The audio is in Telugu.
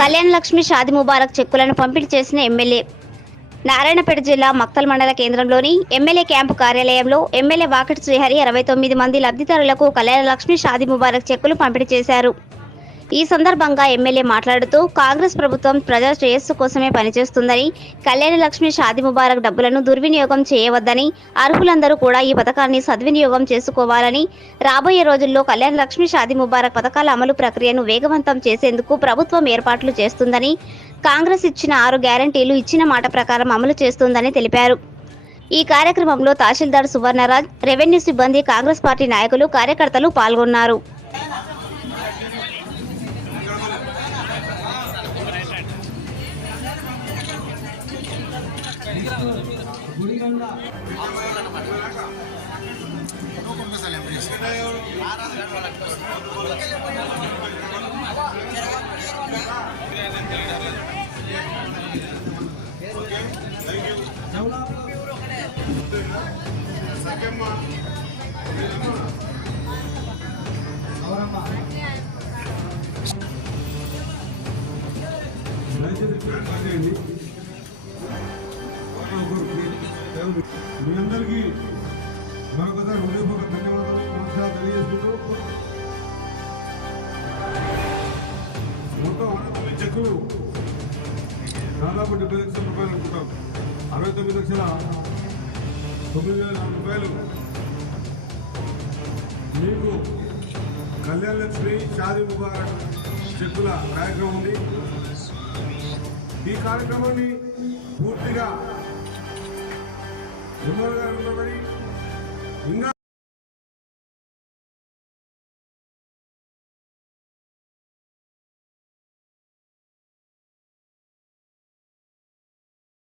కళ్యాణ లక్ష్మి షాది ముబారక్ చెక్కులను పంపిణీ చేసిన ఎమ్మెల్యే నారాయణపేట జిల్లా మక్తల్ మండల కేంద్రంలోని ఎమ్మెల్యే క్యాంపు కార్యాలయంలో ఎమ్మెల్యే వాకటి శ్రీహరి 69 మంది లబ్ధిదారులకు కళ్యాణ లక్ష్మి షాది ముబారక్ చెక్కులు పంపిణీ చేశారు. ఈ సందర్భంగా ఎమ్మెల్యే మాట్లాడుతూ కాంగ్రెస్ ప్రభుత్వం ప్రజల శ్రేయస్సు కోసమే పనిచేస్తుందని, కళ్యాణ లక్ష్మి షాది ముబారక్ డబ్బులను దుర్వినియోగం చేయవద్దని, అర్హులందరూ కూడా ఈ పథకాన్ని సద్వినియోగం చేసుకోవాలని, రాబోయే రోజుల్లో కళ్యాణ లక్ష్మి షాది ముబారక్ పథకాల అమలు ప్రక్రియను వేగవంతం చేసేందుకు ప్రభుత్వం ఏర్పాట్లు చేస్తుందని, కాంగ్రెస్ ఇచ్చిన 6 గ్యారంటీలు ఇచ్చిన మాట ప్రకారం అమలు చేస్తుందని తెలిపారు. ఈ కార్యక్రమంలో తహసీల్దార్ సువర్ణరాజ్, రెవెన్యూ సిబ్బంది, కాంగ్రెస్ పార్టీ నాయకులు, కార్యకర్తలు పాల్గొన్నారు. మీ అందరికీ మరొకసారి హృదయపూర్వక ధన్యవాదాలు, నమస్కారాలు తెలియజేసుకుంటూ మొత్తం 69 చెక్కులు దాదాపు 70 లక్షల రూపాయలు అనుకుంటాం. 69,09,000 రూపాయలు మీకు కళ్యాణ లక్ష్మి షాది ముబారక్ చెక్కుల కార్యక్రమం ఉంది. ఈ కార్యక్రమాన్ని పూర్తిగా ఉన్నవారు ఇంకా